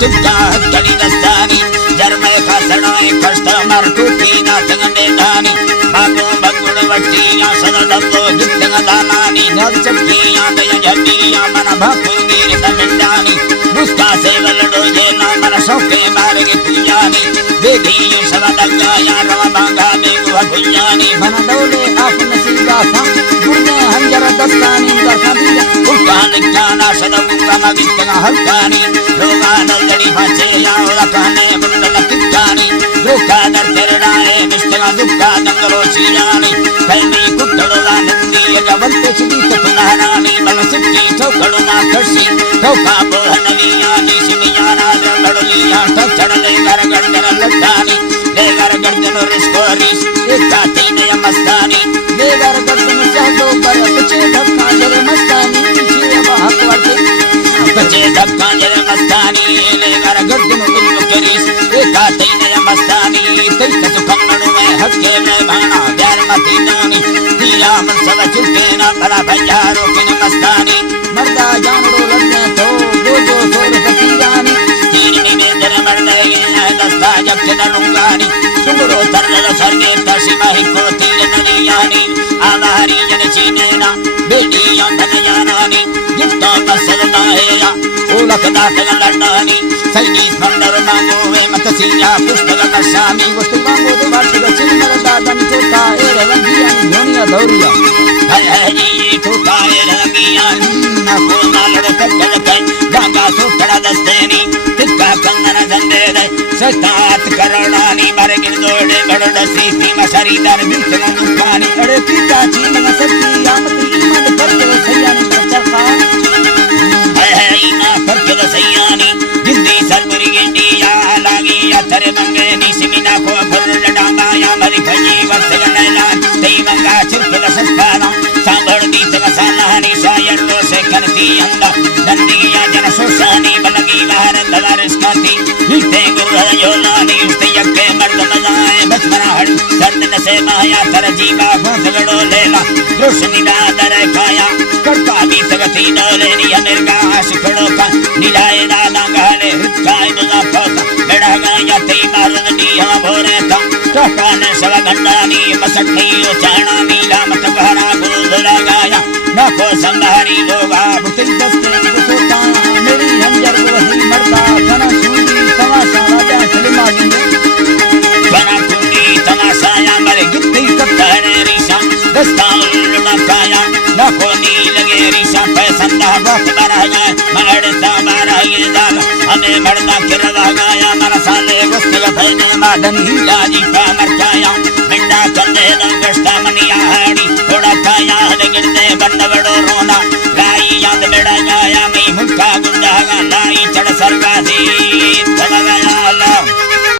तुका कली दस्तानी जर्मे खासनाए कस्टमर कुकीना तंगमेदानी बागो बगुड़ वट्टिया सददतो गिट्टंगदानानी नरचक्किया दयजटिया मन भकुंगीर तमिंडानी दुष्का सेवलडो जेना मन सोके मारगे तुयानी बेदी सवदगाया रवांगा बेगुवा गुयानी मन दौले आप नसीबा था गुरने हंजर दस्तानी दस्तानी उकान काना सदबुंगा मगितना हल्कानी रोगान जड़ी भाचे यावला कहने मुंडल किक्कानी दुखा दर तेरडाए मिस्तगा दुखा दंगलो चियानी कैमी कुत्तड़ोला नंदी यगवंते चिदीत पुनहरानी बल सिक्की ठोकड़ोना खर्सी ठोका बोहनवियानी सिमियाना दंगड़ोलिया ठचड़ले गरगड़न लट्टानी ले गरगड़न रिस्कोरिस एका तीने मस्तानी ले गरगड़न चाहतो पर पचे धक्का जरे मस्तानी चिरे बहक वर्ते पचे धक्का जरे मस्तानी ले गरगड़न उलुकरिस एका तीने मस्तानी तैक सुखमणु में हक्के में भाना प्यार मतीनानी दिया मन सब चुके ना बड़ा भैयारो किन मस्तानी मर्दा जानड़ो लड़ने तो दो सोर सतीरानी तीनी में जरे मरने दस्ता जब के नरुंगानी सुमरो तरल सरगे तसिमा ही को तीर नदियानी आवारी जन चीनेना बेटियां धनयानानी गिफ्टों मसल नाहेया ओलक दाखल लड़नानी संगीत मंडर मांगो वे मतसिया पुष्पक कशामी वस्तु मांगो दो वार्षिक चिन्मर दादन ठोका एर रंगियानी धोनिया धौरिया है जी ठोका एर रंगियानी नको नालड़ कच्चल कई गांगा सोकड़ा दस्तेनी तिक्का कंगन धंदे दे सतात करोड़ानी मारे गिरदोड़े बड़ोड़ सीती मसरी दर बिल्कुल दुकानी अरे पिता चीन मसकी आमती ईमान करके सैयानी चरखा है इना करके सैयानी जिंदी सरबरी इंडिया लागी या तेरे मंगे निसिमिना को फुल डांगा या मरी भजी वसगन लान तेई मंगा चिरकुल संस्कारा सांभर दी तगसानानी शायर तो से करती अंदा नंदिया जन सोसानी बलगी बाहर दलारिस काती हिते गुरु योनानी उस्ते यक्के मर्द मजाए बचमना हड़ सर्द से माया तर जीवा भोसगड़ो लेला रोशनी दादर खाया करता भी तगती डोले नी अमेरिका आशिकड़ो का नीलाए दादा गाले हितकाई मुजा फोता बेड़ा गाया तेई मारद दिया भोरे था टोकाने सवा गंडानी मसक्की उचाना नीला मत बहरा गुरु धुला गाया नाको संभारी लोगा बुतिल दस्ते बुसोता मेरी हंजर वही मरदा फना सूदी तमाशा राजा सलिमा जिंदे फना सूदी तमाशा या मरे गित्ती कत्तरे रीशा दस्ता उल्लुना काया नाको नी लगे रीशा पैसंदा बहुत बड़ा है मरदा मारा ये दाल हमें मरदा किरवा गाया मरा साले वस्तु भैने मादन हिला जी पा मरचाया मिंडा कंदे दंगस्ता मनिया हाड़ी थोड़ा काया गिरदे बंद बड़ो रोना लाई याद बेड़ा गाया मैं मुक्का गुंडा लाई